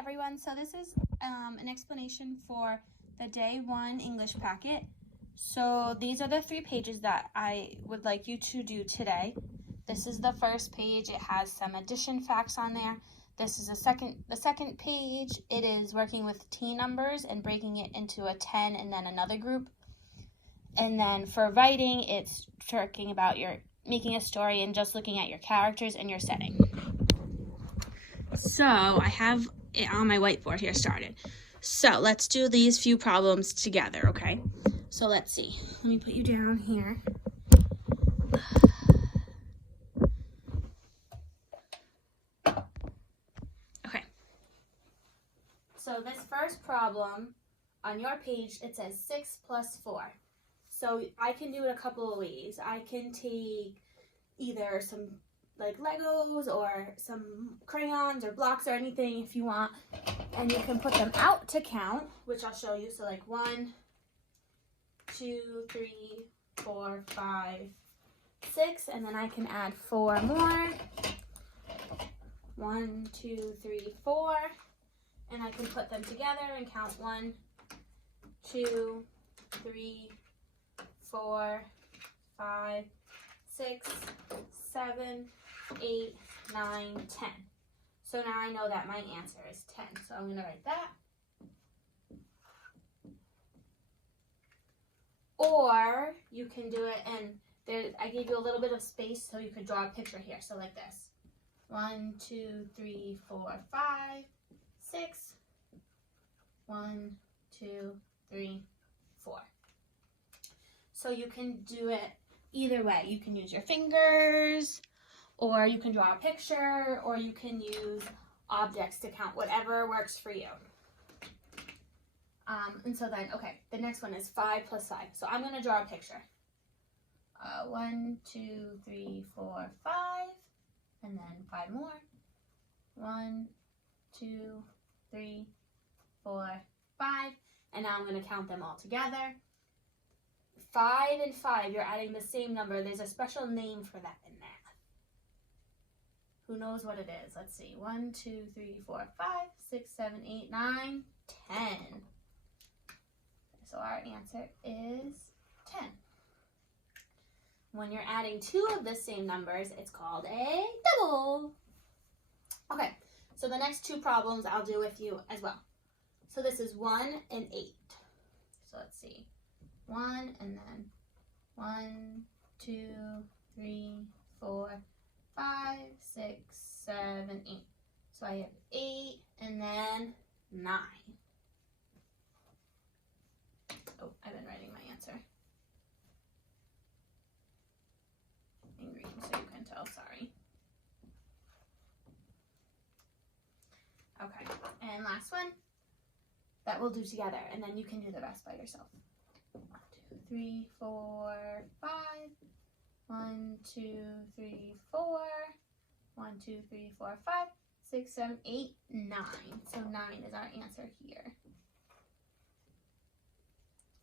everyone, so this is an explanation for the day 1 English packet. So these are the 3 pages that I would like you to do today. This is the first page. It has some addition facts on there. This is the second page. It is working with T numbers and breaking it into a 10 and then another group. And then for writing, it's talking about making a story and just looking at your characters and your setting. So I have it on my whiteboard here started. So let's do these few problems together, okay? So let's see. Let me put you down here. Okay. So this first problem on your page, it says 6 plus 4. So I can do it a couple of ways. I can take either some like Legos or some crayons or blocks or anything if you want, and you can put them out to count, which I'll show you. So like 1, 2, 3, 4, 5, 6, and then I can add 4 more. 1, 2, 3, 4, and I can put them together and count 1, 2, 3, 4, 5, 6, 7, 8, 9, 10. So now I know that my answer is 10. So I'm going to write that. Or you can do it, and I gave you a little bit of space so you could draw a picture here. So like this. 1, 2, 3, 4, 5, 6. 1, 2, 3, 4. So you can do it either way. You can use your fingers, or you can draw a picture, or you can use objects to count, whatever works for you. And so then, okay, the next one is 5 plus 5. So I'm going to draw a picture. 1, 2, 3, 4, 5, and then 5 more. 1, 2, 3, 4, 5, and now I'm going to count them all together. 5 and 5, you're adding the same number. There's a special name for that in math. Who knows what it is? Let's see. 1, 2, 3, 4, 5, 6, 7, 8, 9, 10. So our answer is 10. When you're adding 2 of the same numbers, it's called a double. Okay, so the next 2 problems I'll do with you as well. So this is 1 and 8. So let's see. 1 and then 1, 2, 3, 4, 5, 6, 7, 8. So I have 8 and then 9. Oh, I've been writing my answer in green so you can tell, sorry. Okay, and last one that we'll do together, and then you can do the rest by yourself. 1, 2, 3, 4, 5. 1, 2, 3, 4. 1, 2, 3, 4, 5, 6, 7, 8, 9. So 9 is our answer here.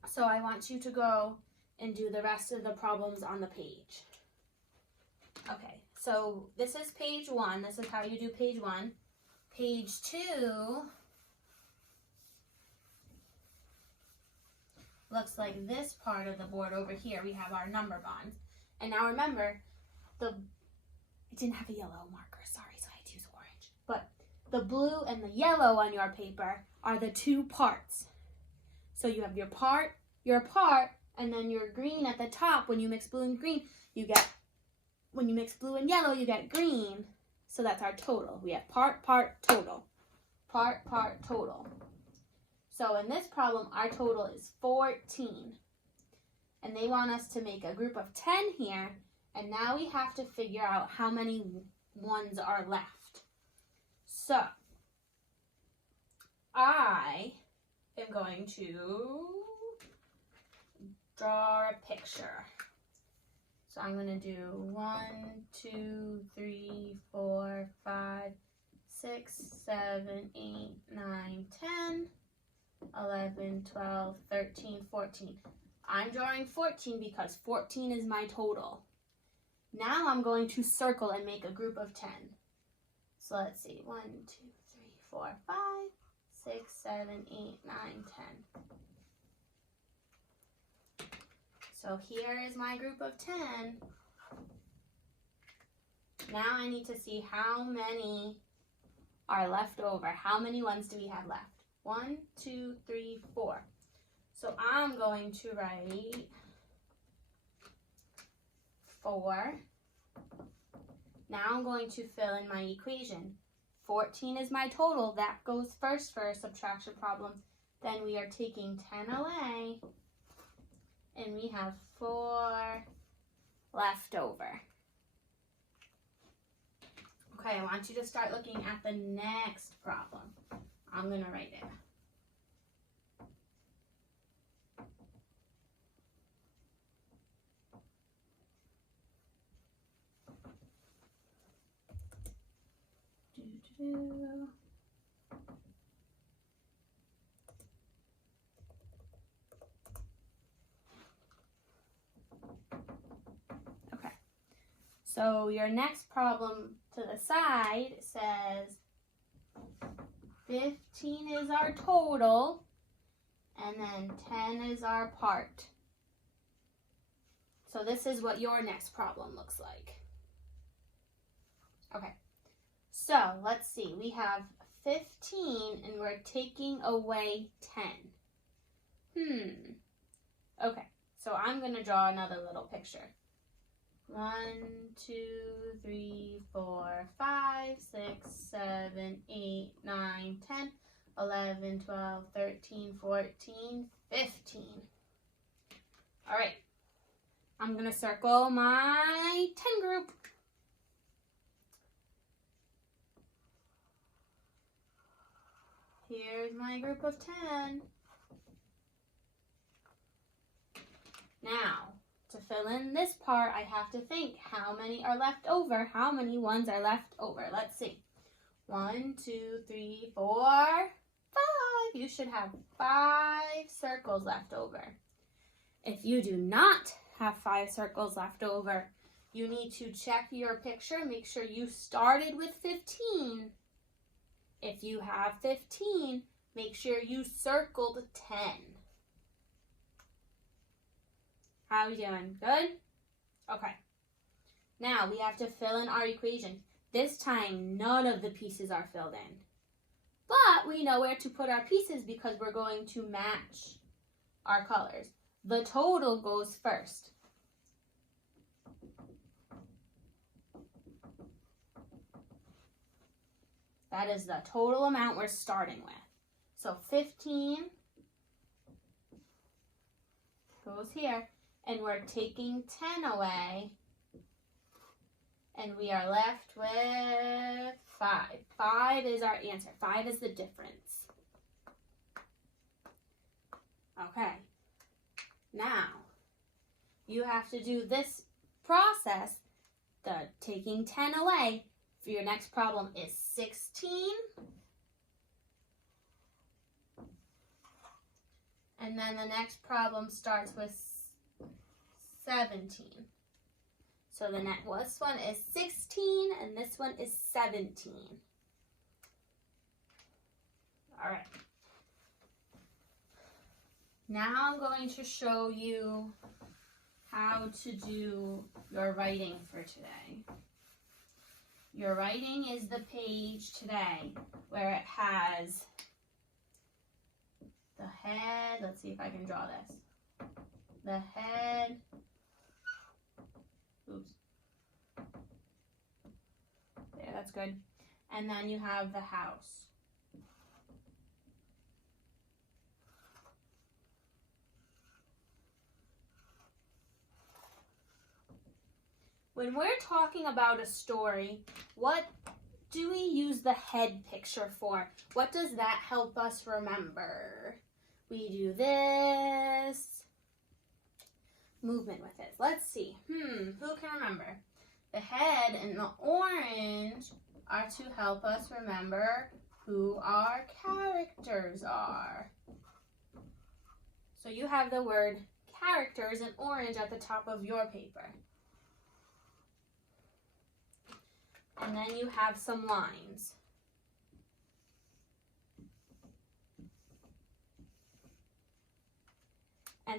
So I want you to go and do the rest of the problems on the page. Okay, so this is page 1. This is how you do page 1. Page 2 looks like this part of the board over here. We have our number bonds. And now remember, it didn't have a yellow marker, sorry, so I had to use orange. But the blue and the yellow on your paper are the 2 parts. So you have your part, and then your green at the top. When you mix blue and green, when you mix blue and yellow, you get green. So that's our total. We have part, total. Part, total. So in this problem, our total is 14. And they want us to make a group of 10 here. And now we have to figure out how many ones are left. So I am going to draw a picture. So I'm going to do 1, 2, 3, 4, 5, 6, 7, 8, 9, 10, 11, 12, 13, 14. I'm drawing 14 because 14 is my total. Now I'm going to circle and make a group of 10. So let's see, 1, 2, 3, 4, 5, 7, 8, 9, 10. So here is my group of 10. Now I need to see how many are left over. How many ones do we have left? 1, 2, 3, 4. So I'm going to write 4. Now I'm going to fill in my equation. 14 is my total. That goes first for a subtraction problem. Then we are taking 10 away, and we have 4 left over. Okay, I want you to start looking at the next problem. I'm going to write it. Okay, so your next problem to the side says 15 is our total, and then 10 is our part. So this is what your next problem looks like. Okay, so let's see. We have 15 and we're taking away 10. Okay, so I'm going to draw another little picture. 1, 2, 3, 4, 5, 6, 7, 8, 9, 10, 11, 12, 13, 14, 15. All right, I'm going to circle my 10 group. Here's my group of 10. Now, to fill in this part, I have to think how many are left over. How many ones are left over? Let's see. 1, 2, 3, 4, 5. You should have 5 circles left over. If you do not have 5 circles left over, you need to check your picture. Make sure you started with 15. If you have 15, make sure you circled 10. How are we doing? Good? Okay. Now we have to fill in our equation. This time, none of the pieces are filled in. But we know where to put our pieces because we're going to match our colors. The total goes first. That is the total amount we're starting with. So 15 goes here, and we're taking 10 away, and we are left with 5. 5 is our answer. 5 is the difference. Okay. Now, you have to do this process, the taking 10 away. For your next problem is 16. And then the next problem starts with 17. So the next one is 16 and this one is 17. All right. Now I'm going to show you how to do your writing for today. Your writing is the page today where it has the head. Let's see if I can draw this. The head. Oops. There, that's good. And then you have the house. When we're talking about a story, what do we use the head picture for? What does that help us remember? We do this. Movement with it. Let's see. Who can remember? The head and the orange are to help us remember who our characters are. So you have the word characters in orange at the top of your paper. And then you have some lines.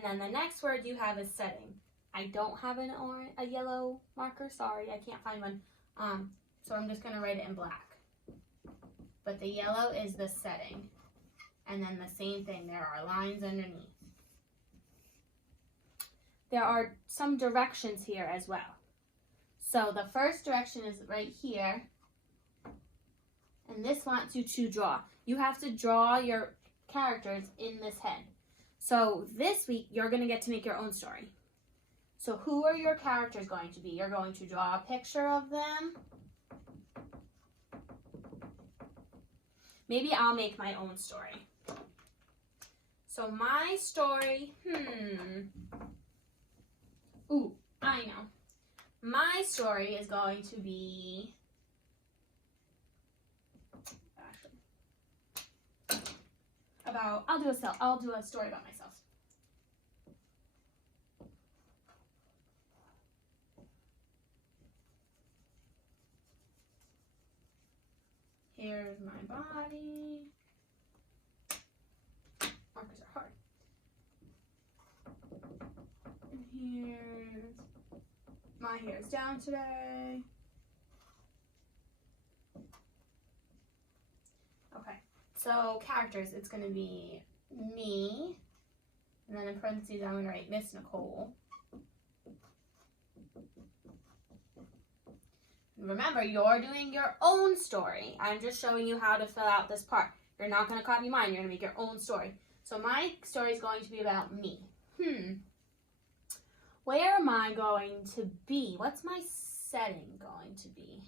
And then the next word you have is setting. I don't have a yellow marker. Sorry, I can't find one. So I'm just going to write it in black. But the yellow is the setting. And then the same thing, there are lines underneath. There are some directions here as well. So the first direction is right here. And this wants you to draw. You have to draw your characters in this head. So this week, you're going to get to make your own story. So who are your characters going to be? You're going to draw a picture of them. Maybe I'll make my own story. So my story, Ooh, I know. My story is going to be about, I'll do a story about myself. Here's my body. Markers are hard. And here's my hair's down today. Okay, so characters, it's going to be me, and then in parentheses I'm going to write Miss Nicole. Remember, you're doing your own story. I'm just showing you how to fill out this part. You're not going to copy mine. You're going to make your own story. So my story is going to be about me. Where am I going to be? What's my setting going to be?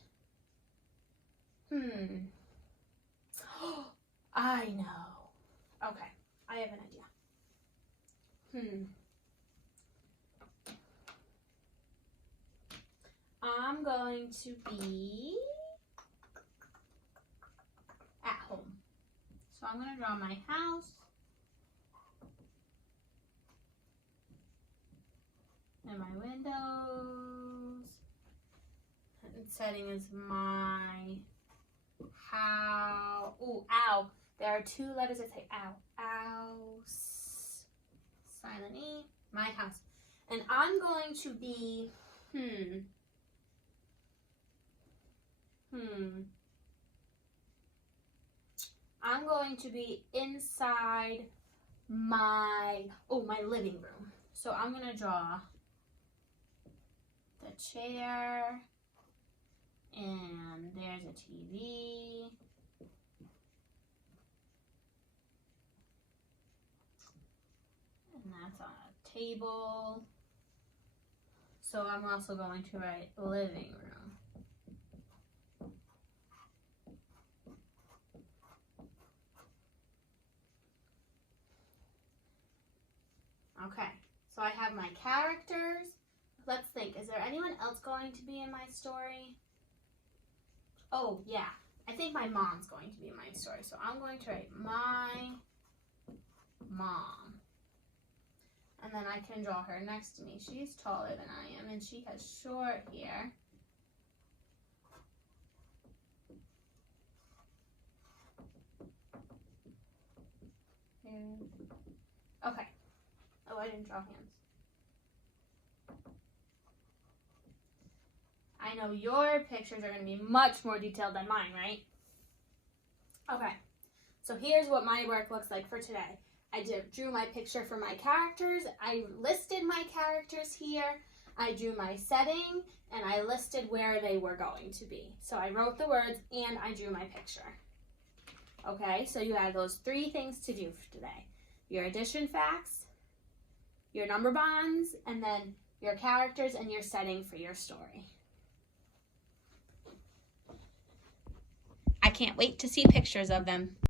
I know. Okay, I have an idea. I'm going to be at home. So I'm going to draw my house and my windows. And setting is my house. Ooh, ow. There are two letters that say ow. Ow. Silent E. My house. And I'm going to be, I'm going to be inside my living room. So I'm going to draw the chair, and there's a TV. And that's on a table. So I'm also going to write living room. Okay, so I have my characters. Let's think, is there anyone else going to be in my story? Oh, yeah, I think my mom's going to be in my story. So I'm going to write my mom. And then I can draw her next to me. She's taller than I am, and she has short hair. Okay. Oh, I didn't draw hands. I know your pictures are going to be much more detailed than mine, right? Okay. So here's what my work looks like for today. I drew my picture for my characters. I listed my characters here. I drew my setting, and I listed where they were going to be. So I wrote the words, and I drew my picture. Okay, so you have those 3 things to do for today. Your addition facts, your number bonds, and then your characters and your setting for your story. I can't wait to see pictures of them.